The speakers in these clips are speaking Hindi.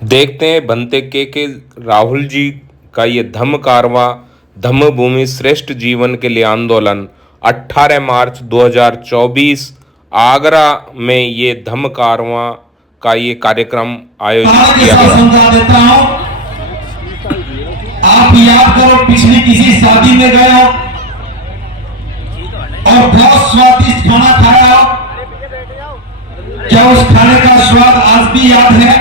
देखते हैं बनते के राहुल जी का ये धम्म कारवां धम्म भूमि श्रेष्ठ जीवन के लिए आंदोलन 18 मार्च 2024 आगरा में ये धम्म कारवां का ये कार्यक्रम आयोजित किया गया। समझा देता हूं, आप याद करो पिछली किसी शादी में गए हो और बहुत स्वादिष्ट खाना खाया हो, क्या उस खाने का स्वाद आज भी याद है?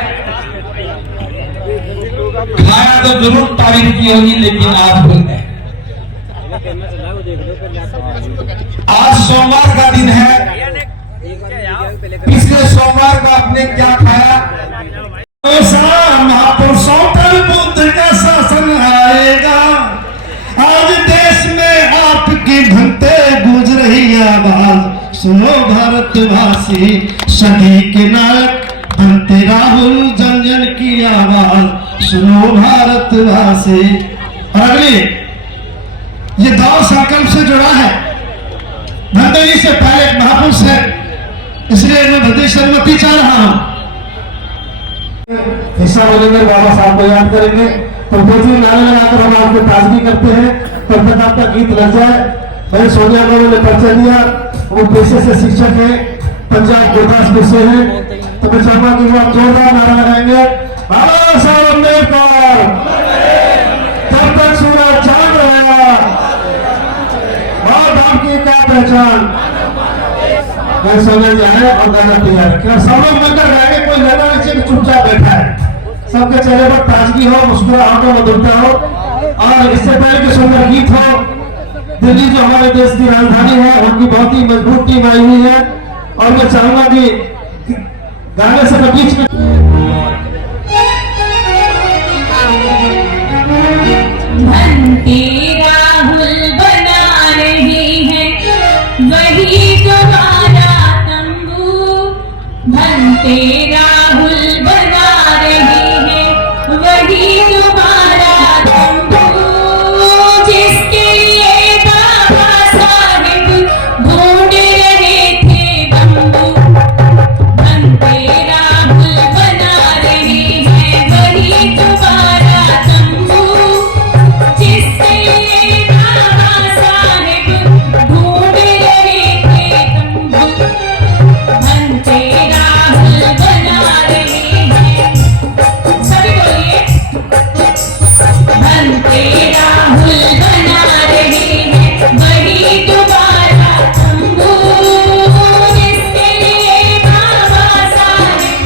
खाया तो जरूर तारीफ की होगी, लेकिन आज भूल गए। आज सोमवार का दिन है, पिछले सोमवार को आपने क्या खाया? महापुरुषों पर बुद्ध का शासन आएगा, आज देश में आपकी घंटे गूंज रही आवाज, सुनो भारतवासी सदी के नायक बनते राहुल जन जन की आवाज, सुनो भारतवासी। और अगली ये दाव संकल्प से जुड़ा है, धनदेवी से पहले एक महापुरुष है, इसलिए मैं भद्री शर्मती चाह रहा हूं। हिस्सा बोलेंगे, बाबा साहब को याद करेंगे, तो बेटी नारे लगाकर हम आपको ताजगी करते हैं। तब तक आपका गीत लग जाए। मैंने सोनिया बाबू ने परिचय दिया, वो पेशे से शिक्षक है, पंजाब गुरदासपुर से है, तो मैं चाहूंगा कि वो आप जोरदार नारा लगाएंगे, बाबा साहब अम्बेडकर जब तक सूरज चांद रहेगा, और आपकी क्या पहचान। मैं सोनिया जी आए और गाना तैयार रखे, सब लोग मिलकर गाएंगे, कोई लगा नीचे चुपचाप बैठा है, सबके चेहरे पर ताजगी हो, मुस्कुराहट हो, मधुरता हो। और इससे पहले कि सुंदर गीत हो, दिल्ली जो हमारे देश की राजधानी है, उनकी बहुत ही मजबूत टीम आई हुई है, और मैं चाहूंगा कि गाने से बीच में राहुल बना रहे हैं वही तुम्हारा तंबू, बनते राहुल बना रहे हैं वही तुम्हारा तंबू, जिसके लिए बाबा साहेब ढूंढ रहे थे बंबू, बनते राहुल बना रहे हैं वही तुम्हारा तंबू, जिसके लिए बाबा साहेब ढूंढ रहे थे तंबू, बनते राहुल बना रहे हैं। सभी बोलिए, बनते राहुल बना रहे हैं वही तुम्हारा तंबू, जिसके लिए बाबा साहेब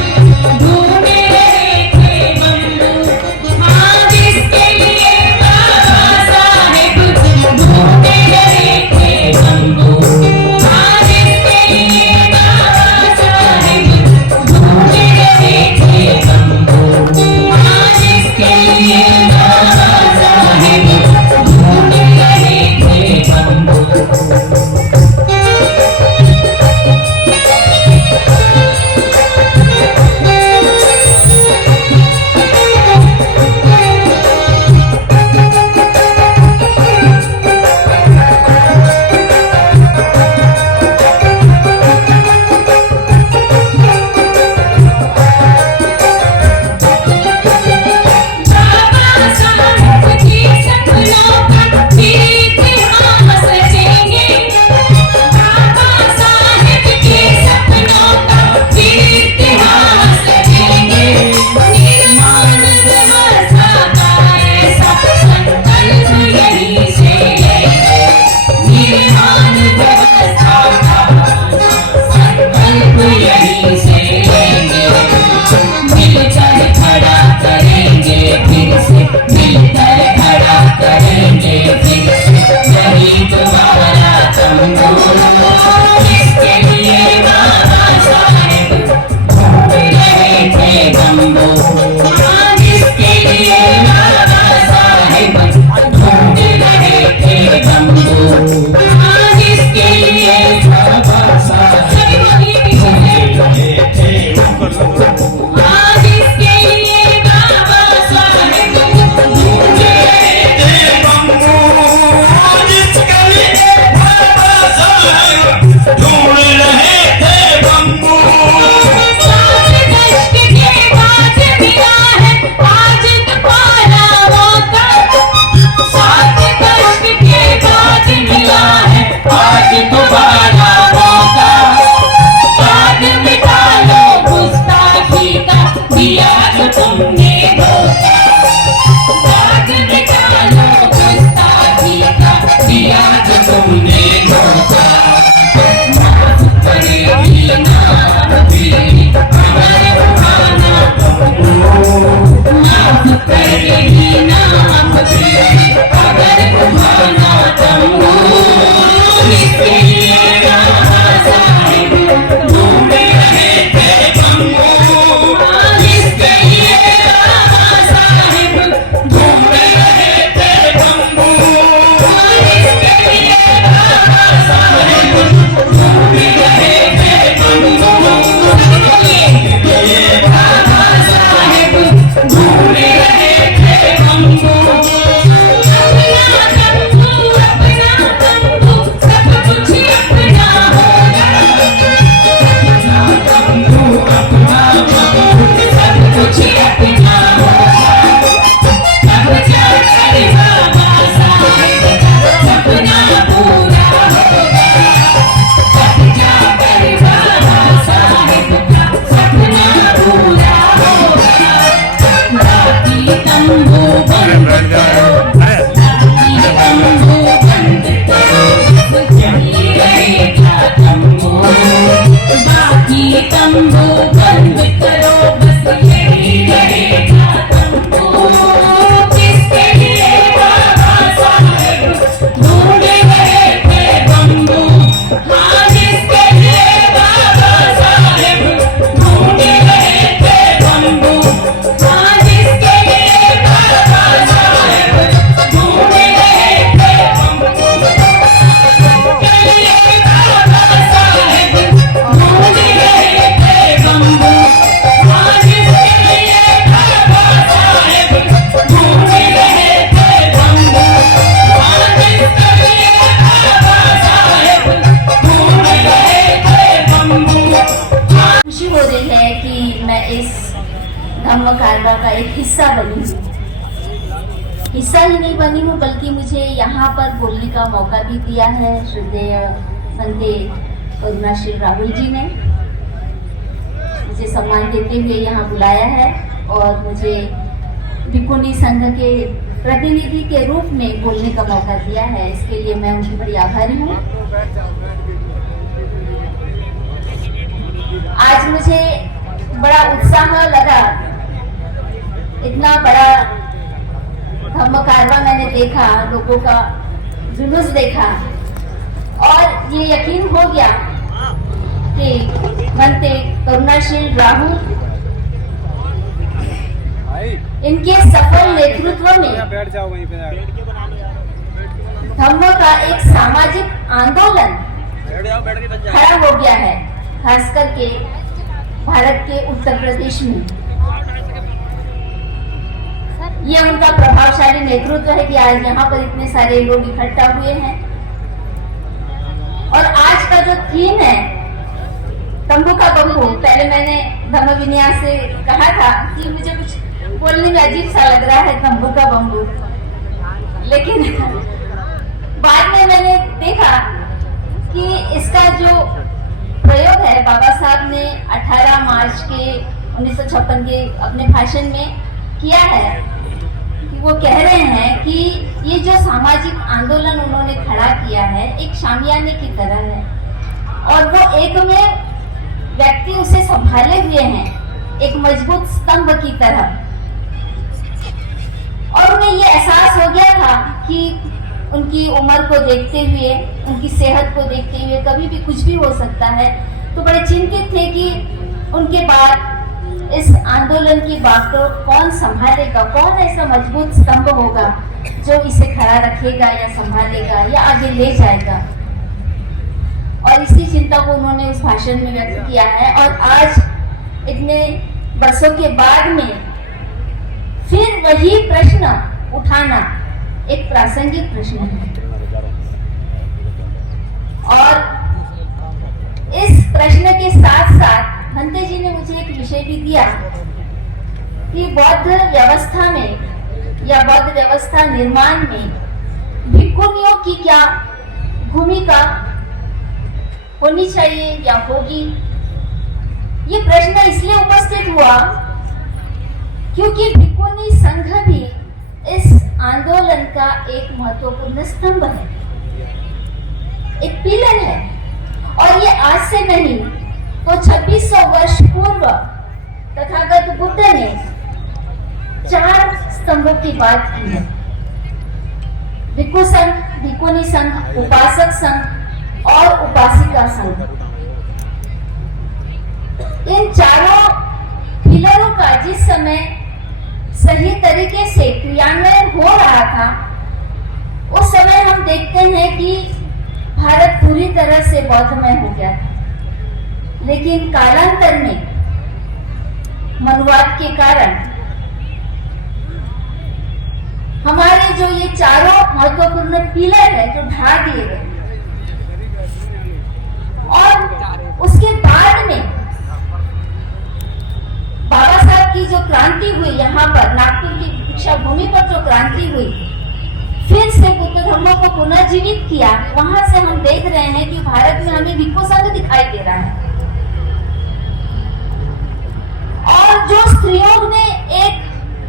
ढूंढ रहे थे बंबू, हाँ जिसके लिए बाबा साहेब ढूंढ रहे थे बंबू, हाँ जिसके लिए बाबा साहेब ढूंढ रहे थे बंबू, हाँ जिसके लिए बाबा साहेब दिया तो तुमने धोखा, बात निकालो गुस्ताखी का, दिया तो तुमने धोखा। माफ करेगी ना कभी अगर उठाना तुमको, माफ करेगी ना कभी अगर उठाना तुमको। इसके लिए बाबा साहेब ढूंढ रहे थे बंबू, इसके लिए बाबा साहेब ढूंढ रहे थे बंबू, इसके लिए बाबा साहेब ढूंढ रहे थे बंबू, इसके लिए बाबा साहेब ढूंढ रहे थे बंबू। अपना तंबू सब कुछ अपना होगा, अपना तंबू सब कुछ अपना होगा। तब जाकर बाबा साहेब का सपना पूरा होगा, तब जाकर बाबा साहेब का सपना पूरा होगा। बाकी तंबू बंद करो, बाकी तंबू बंद करो, यही रहेगा तंबू, बाकी तंबू बंद करो, बस यही रहेगा तंबू। किसके लिए बाबा साहेब ढूंढ रहे थे बंबू, हाँ जिसके लिए बाबा साहेब ढूंढ रहे थे बंबू, हाँ जिसके लिए बाबा साहेब ढूंढ रहे थे बंबू, चलिए बाबा साहेब ढूंढ रहे थे बंबू, हाँ जिसके लिए बाबा साहेब ढूंढ रहे थे बंबू, हाँ जिसके लिए बाबा साहेब ढूंढ रहे थे बंबू। खुशी हो रही है कि मैं इस धम्म कारवा का एक हिस्सा बनी हूँ। हिस्सा ही नहीं बनी हूँ बल्कि मुझे यहाँ पर बोलने का मौका भी दिया है श्रद्धेय संते करुणाशील राहुल जी ने। मुझे सम्मान देते हुए यहाँ बुलाया है और मुझे भिक्खुनी संघ के प्रतिनिधि के रूप में बोलने का मौका दिया है। इसके लिए मैं उनकी बड़ी आभारी हूँ। आज मुझे बड़ा उत्साह लगा, इतना बड़ा धम्म कारवा मैंने देखा, लोगों का जुलूस देखा और ये यकीन हो गया कि बनते करुणाशील राहुल इनके सफल नेतृत्व में धम्म का एक सामाजिक आंदोलन खड़ा हो गया है, खास करके भारत के उत्तर प्रदेश में। ये उनका प्रभावशाली नेतृत्व है कि आज यहाँ पर इतने सारे लोग इकट्ठा हुए हैं। और आज का जो थीम है तंबू का बंबू, पहले मैंने धम्म विन्यास से कहा था कि मुझे कुछ बोलने में अजीब सा लग रहा है तंबू का बंबू, लेकिन बाद में मैंने देखा कि इसका जो प्रयोग है बाबा साहब ने 18 मार्च के 1956 के अपने भाषण में किया है कि वो कह रहे हैं कि ये जो सामाजिक आंदोलन उन्होंने खड़ा किया है एक शामियाने की तरह है और वो एक में व्यक्ति उसे संभाले हुए हैं एक मजबूत स्तंभ की तरह। और उन्हें ये एहसास हो गया था कि उनकी उम्र को देखते हुए, उनकी सेहत को देखते हुए कभी भी कुछ भी हो सकता है, तो बड़े चिंतित थे कि उनके बाद इस आंदोलन की बात को कौन संभालेगा, कौन ऐसा मजबूत स्तंभ होगा जो इसे खड़ा रखेगा या संभालेगा या आगे ले जाएगा। और इसी चिंता को उन्होंने उस भाषण में व्यक्त किया है। और आज इतने वर्षों के बाद में फिर वही प्रश्न उठाना एक प्रासंगिक प्रश्न है। और इस प्रश्न के साथ साथ भंते जी ने मुझे एक विषय भी दिया कि बौद्ध व्यवस्था में या बौद्ध व्यवस्था निर्माण में भिक्खुनियों की क्या भूमिका होनी चाहिए या होगी। ये प्रश्न इसलिए उपस्थित हुआ क्योंकि भिक्खुनी संघ भी इस आंदोलन का एक महत्वपूर्ण स्तंभ है, एक पिलर है। और ये आज से नहीं तो 2600 वर्ष पूर्व तथागत बुद्ध ने 4 स्तंभों की बात की है। भिक्खु संघ, भिक्खुनी संघ, उपासक संघ और उपासिका संघ। इन चारों पिलरों का जिस समय सही तरीके से क्रियान्वयन हो रहा था, उस समय हम देखते हैं कि भारत पूरी तरह से बौद्धमय हो गया था। लेकिन कालांतर में मनुवाद के कारण हमारे जो ये चारों महत्वपूर्ण पिलर है जो ढा दिए गए, और उसके बाद में बाबा साहब की जो क्रांति हुई, यहाँ पर नागपुर की दीक्षा भूमि पर जो क्रांति हुई, फिर से बुद्ध धर्म को पुनर्जीवित किया। वहां से हम देख रहे हैं कि भारत में हमें भिक्खु संघ दिखाई दे रहा है। और जो स्त्रियों ने एक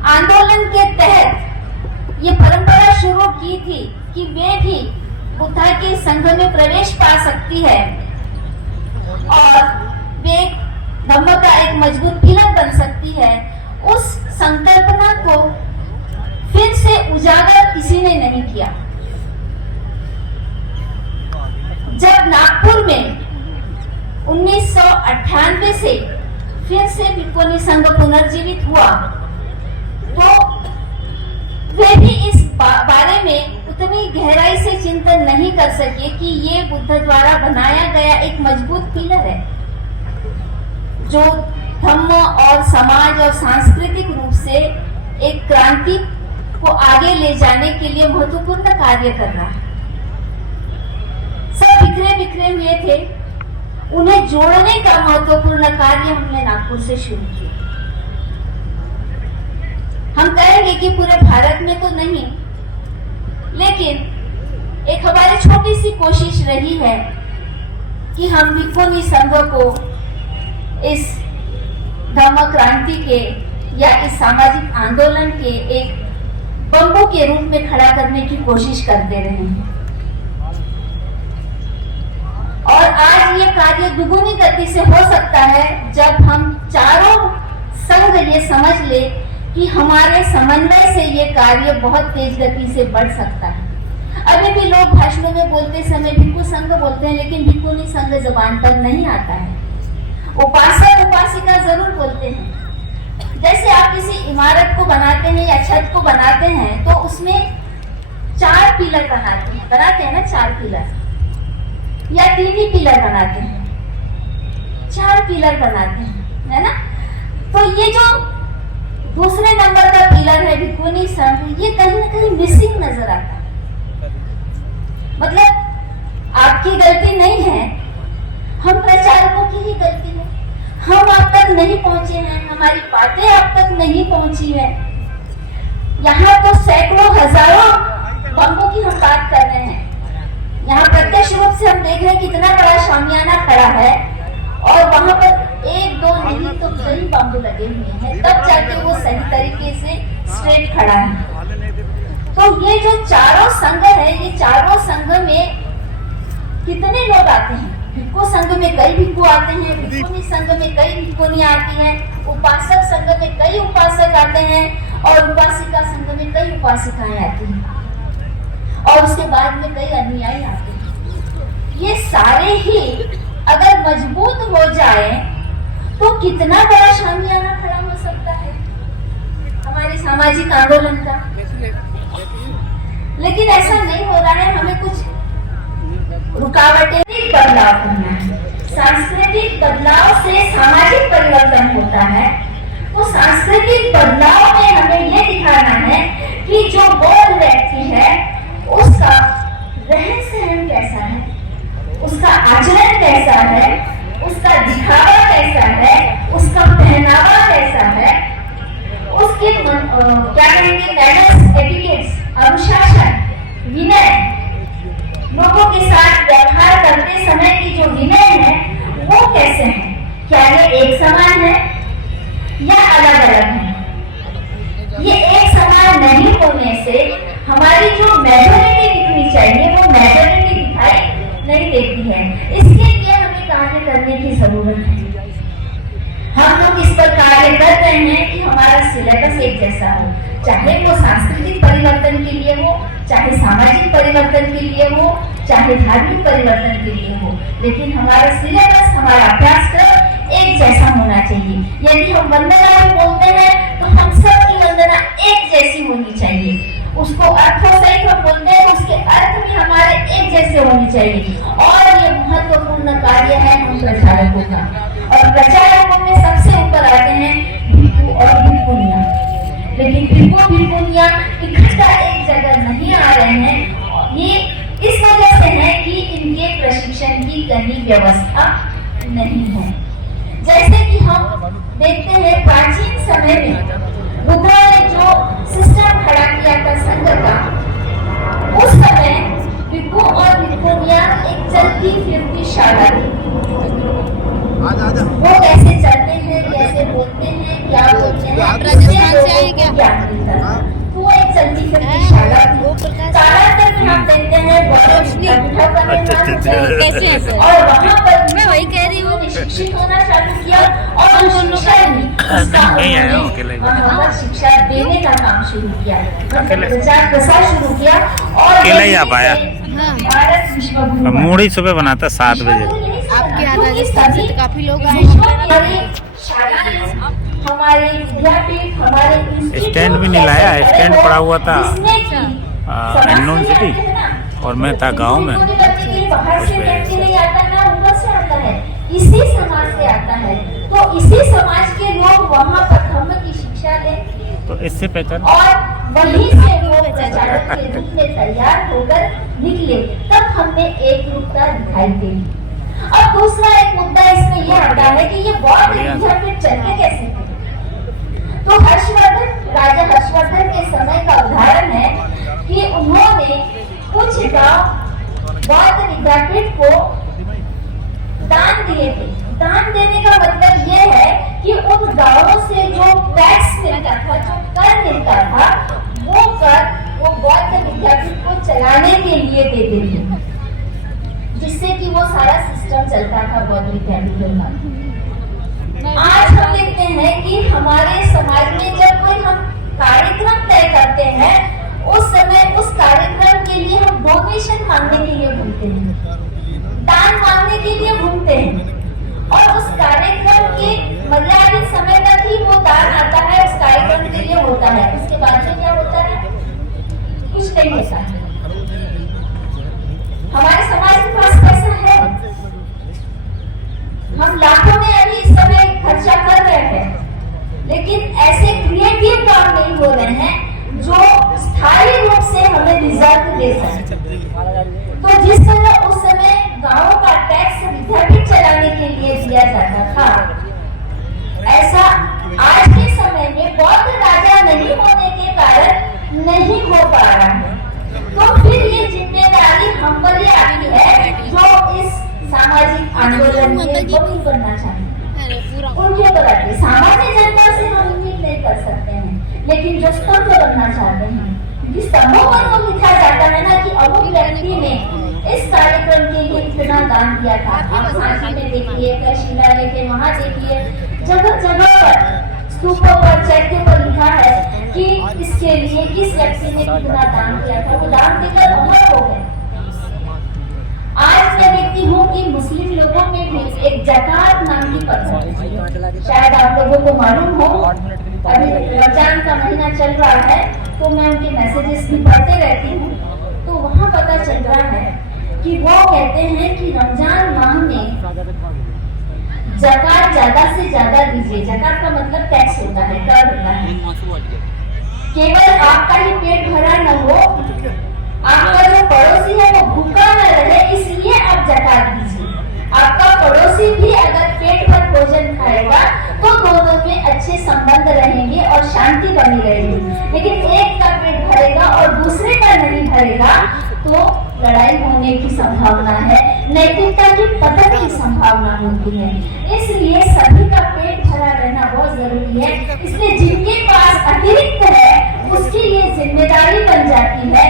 आंदोलन के तहत ये परंपरा शुरू की थी कि वे भी बुद्धा के संघ में प्रवेश पा सकती है और वे धम्म का एक मजबूत पिलर बन सकती है, उस संकल्पना को फिर से उजागर किसी ने नहीं किया। जब नागपुर में 1998 से फिर से भिक्खुनी संघ पुनर्जीवित हुआ, तो वे भी इस बारे में उतनी गहराई से चिंतन नहीं कर सके कि ये बुद्ध द्वारा बनाया गया एक मजबूत पिलर है जो धम्म और समाज और सांस्कृतिक रूप से एक क्रांति को आगे ले जाने के लिए महत्वपूर्ण कार्य कर रहा है। सब बिखरे बिखरे हुए थे, उन्हें जोड़ने का महत्वपूर्ण कार्य हमने नागपुर से शुरू किया। हम कहेंगे कि पूरे भारत में तो नहीं, लेकिन एक हमारी छोटी सी कोशिश रही है कि हम भिक्खुनी संघ को इस धम्म क्रांति के या इस सामाजिक आंदोलन के एक बंबू के रूप में खड़ा करने की कोशिश करते रहे हैं। और आज ये कार्य दुगुनी गति से हो सकता है जब हम चारों संघ ये समझ ले कि हमारे समन्वय से ये कार्य बहुत तेज गति से बढ़ सकता है। अभी भी लोग भाषणों में बोलते समय भिक्खु संघ बोलते हैं, लेकिन भिक्खुनी संघ जबान पर नहीं आता है। उपासक उपासिका जरूर बोलते हैं। जैसे आप किसी इमारत को बनाते हैं या छत को बनाते हैं तो उसमें 4 पिलर बनाते हैं ना, 4 पिलर या 3 ही पिलर बनाते हैं, 4 पिलर बनाते हैं, है ना। तो ये जो दूसरे नंबर का पिलर है भिक्खुनी संघ, ये कहीं ना कहीं मिसिंग नजर आता है। मतलब आपकी गलती नहीं है, हम प्रचारकों की ही गलती है। हम आप तक नहीं पहुंचे हैं, हमारी बातें आप तक नहीं पहुंची है। यहाँ तो सैकड़ों हजारों बम्बों की हम बात कर रहे हैं। यहाँ प्रत्यक्ष रूप से हम देख रहे हैं कितना बड़ा शामियाना खड़ा है और वहां पर 1-2 नहीं तो कई बम्बू लगे हुए हैं, तब जाके वो सही तरीके से स्ट्रेट खड़ा है। तो ये जो चारों संघ है, ये चारों संघ में कितने लोग आते हैं? भिक्खु संघ में कई भिक्खु आते हैं, भिक्खुनी संघ में कई भिक्खुनियां आती हैं, उपासक संघ में कई उपासक आते हैं और उपासिका संघ में कई उपासिकाएं आती हैं और उसके बाद में कई अनुयायी आते हैं। ये सारे ही अगर मजबूत हो जाए तो कितना बड़ा शामियाना खड़ा हो सकता है हमारे सामाजिक आंदोलन का। लेकिन ऐसा नहीं हो रहा है। हमें कुछ रुकावटें, बदलाव करना है। सांस्कृतिक बदलाव से सामाजिक परिवर्तन होता है। तो सांस्कृतिक बदलाव में हमें ये दिखाना है कि जो बौद्ध व्यक्ति है उसका रहन सहन कैसा है, उसका आचरण कैसा है, उसका दिखावा कैसा है, उसका पहनावा कैसा है, उसके क्या कहेंगे मैनर्स, एटिकेट्स, अनुशासन, विनय, लोगों के साथ व्यवहार करते समय की जो विनय है वो कैसे है, क्या ये एक समान है या अलग अलग है। हमारी जो मेजोरिटी दिखनी चाहिए वो मेजोरिटी दिखाई नहीं देती है। इसके लिए हमें कार्य करने की जरूरत है। हम लोग इस पर कार्य कर रहे हैं कि हमारा सिलेबस एक जैसा हो, चाहे वो सांस्कृतिक परिवर्तन के लिए हो, चाहे सामाजिक परिवर्तन के लिए हो, चाहे धार्मिक परिवर्तन के लिए हो, लेकिन हमारा सिलेबस, हमारा अभ्यासक्रम एक जैसा होना चाहिए। यदि हम वंदना में बोलते हैं तो हम सबकी वंदना एक जैसी होनी चाहिए। उसको अर्थों सहित हम बोलते हैं, उसके अर्थ भी हमारे एक जैसे होने चाहिए। और ये महत्वपूर्ण कार्य है हम प्रचारकों का। और प्रचारकों में सबसे ऊपर आते हैं भिक्षु और भिक्षुनियां। लेकिन भिक्षुनियां इकट्ठा एक जगह नहीं आ रहे हैं। ये इस वजह से है कि इनके प्रशिक्षण की कहीं व्यवस्था नहीं है। जैसे कि हम देखते हैं प्राचीन समय में बुद्धा ने जो सिस्टम खड़ा किया था संघ का, उस समय भिक्षु और भिक्षुनियां एक चलती फिरती शाला थी। वो कैसे चलते हैं, कैसे बोलते हैं, क्या बोलते हैं, राजस्थान से आए क्या? ज्ञान मिलता था। तो वो एक चलती फिरती शाला थी। कालांतर में हम देखते हैं कैसे है सर? और वहाँ पर मैं वही कह रही हूँ। शिक्षित होना चालू किया और शिक्षा शिक्षा देने का काम शुरू किया, प्रचार प्रसार शुरू किया। और अकेला ही आ पाया। भारत विश्व गुरु मूड़ी सुबह बनाता 7 बजे। आपके यहाँ राजस्थान से तो काफी लोग आए। हमारे शालाएं, हमारे विद्यापीठ, हमारे इंस्टीट्यूट स्टैंड भी नहीं लाया, स्टैंड पड़ा हुआ था जिसमें कि हिंडौन सिटी, और मैं था गांव में। बाहर से व्यक्ति नहीं आता ना, ऊपर से आता है, इसी समाज से आता है। तो इसी समाज के लोग वहाँ पर धर्म की शिक्षा लें तो इससे पहचान और वहीं से वो प्रचारक के रूप में तैयार होकर निकले, तब हमने एक रूपता दिखाई दी। अब दूसरा एक मुद्दा इसमें यह आता है कि ये बौद्ध विद्यापीठ चलते कैसे थे। तो हर्षवर्धन, राजा हर्षवर्धन के समय का उदाहरण है कि उन्होंने कुछ गांव बौद्ध विद्यापीठ को दान दिए थे। दान देने का मतलब ये है कि उन गांवों से जो टैक्स मिलता था, जो कर मिलता था, वो कर वो बौद्ध विद्यापीठ को चलाने के लिए दे देते, जिससे कि वो सारा सिस्टम चलता था बौद्ध विद्यापीठों का। आज हम देखते हैं कि हमारे समाज में जब कोई हम कार्यक्रम तय करते हैं, उस समय उस कार्यक्रम के लिए हम डोनेशन मांगने के लिए घूमते हैं, दान मांगने के लिए घूमते हैं, और उस कार्यक्रम के मर्यादित समय तक ही वो दान आता है, उस कार्यक्रम के लिए होता है। उसके बाद में क्या होता है? कुछ नहीं होता है। हमारे समाज के पास पैसा है, हम लाखों में अभी इस समय खर्चा कर रहे हैं, लेकिन ऐसे क्रिएटिव काम नहीं हो रहे हैं जो स्थायी रूप से हमें रिजल्ट दे सके। तो जिस तरह उस समय गांवों का टैक्स विद्यापीठ चलाने के लिए दिया जाता था, ऐसा आज के समय में बौद्ध राजा नहीं होने के कारण नहीं हो पा रहा है। तो फिर ये जिम्मेदारी हम पर ही आती है जो इस सामाजिक आंदोलन में वकील बनना चाहते हैं, उनके ऊपर आती है। सामान्य जनता से हम उम्मीद नहीं कर सकते हैं, लेकिन जो स्तंभ बनना चाहते हैं, जिस स्तंभों पर वो लिखा जाता है ना कि अमुक व्यक्ति ने इस कार्यक्रम के लिए इतना दान किया था। आप सांची में देखिए, कैशिला लेके वहाँ देखिए, जगह जगह पर स्तूपों पर, चैत्यों पर लिखा है कि इसके लिए इस व्यक्ति ने कितना दान किया था, वो दान देकर अमर हो गए। आज मैं देखती हूँ कि मुस्लिम लोगों में भी एक ज़कात नाम की पद्धति, शायद आप लोगों को मालूम हो, अभी रमजान का महीना चल रहा है तो मैं उनके मैसेजेस भी पढ़ते रहती हूँ, तो वहाँ पता चल रहा है कि वो कहते हैं कि रमजान माह में ज़कात ज्यादा से ज्यादा दीजिए। ज़कात का मतलब टैक्स होता है, कर होता है। केवल आपका ही पेट भरा न हो, आपका जो पड़ोसी है वो भूखा न रहे, इसलिए आप ज़कात दीजिए। आपका पड़ोसी भी अगर पेट भर भोजन खाएगा तो दोनों में अच्छे संबंध रहेंगे और शांति बनी रहेगी। लेकिन एक का पेट भरेगा और दूसरे का नहीं भरेगा तो लड़ाई होने की संभावना है, नैतिकता की पतन की संभावना होती है। इसलिए सभी का पेट भरा रहना बहुत जरूरी है। इसलिए जिनके पास अतिरिक्त है उसकी ये जिम्मेदारी बन जाती है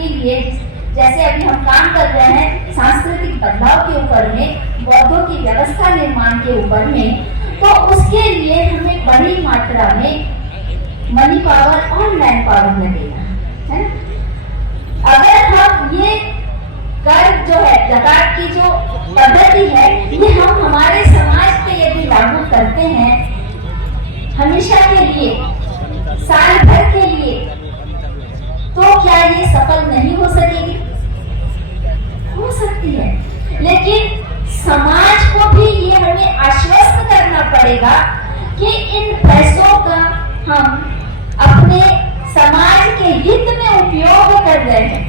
उसके लिए जैसे अभी हम काम कर रहे हैं सांस्कृतिक बदलाव के ऊपर में, बौद्धों की व्यवस्था निर्माण के ऊपर में, तो उसके लिए हमें बड़ी मात्रा में मनी पावर और मैन पावर लगेगा, है ना। अगर हम ये कर जो है जकात की जो पद्धति है ये हम हमारे समाज पे यदि लागू करते हैं हमेशा के लिए, साल भर के लिए, तो क्या ये सफल नहीं हो सकेगी? हो सकती है, लेकिन समाज को भी ये हमें आश्वस्त करना पड़ेगा कि इन पैसों का हम अपने समाज के हित में उपयोग कर रहे हैं।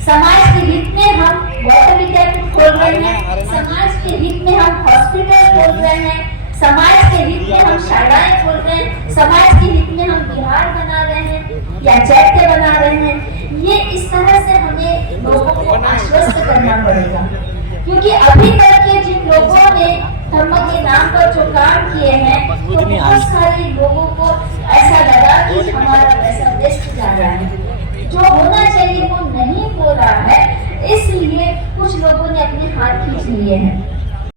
समाज के हित में हम बौद्ध विद्यापीठ खोल रहे हैं, समाज के हित में हम हॉस्पिटल खोल रहे हैं, समाज के हित में हम शालाएं खोल रहे हैं, समाज के हित में हम बिहार बना रहे हैं या चैत्य बना रहे हैं। ये इस तरह से हमें लोगों को आश्वस्त करना पड़ेगा, क्योंकि अभी तक के जिन लोगों ने धर्म के नाम पर जो काम किए हैं तो बहुत सारे लोगों को ऐसा लगा कि हमारा पैसा वेस्ट जा रहा है, जो होना चाहिए वो नहीं हो रहा है, इसलिए कुछ लोगों ने अपने हाथ खींच लिए हैं।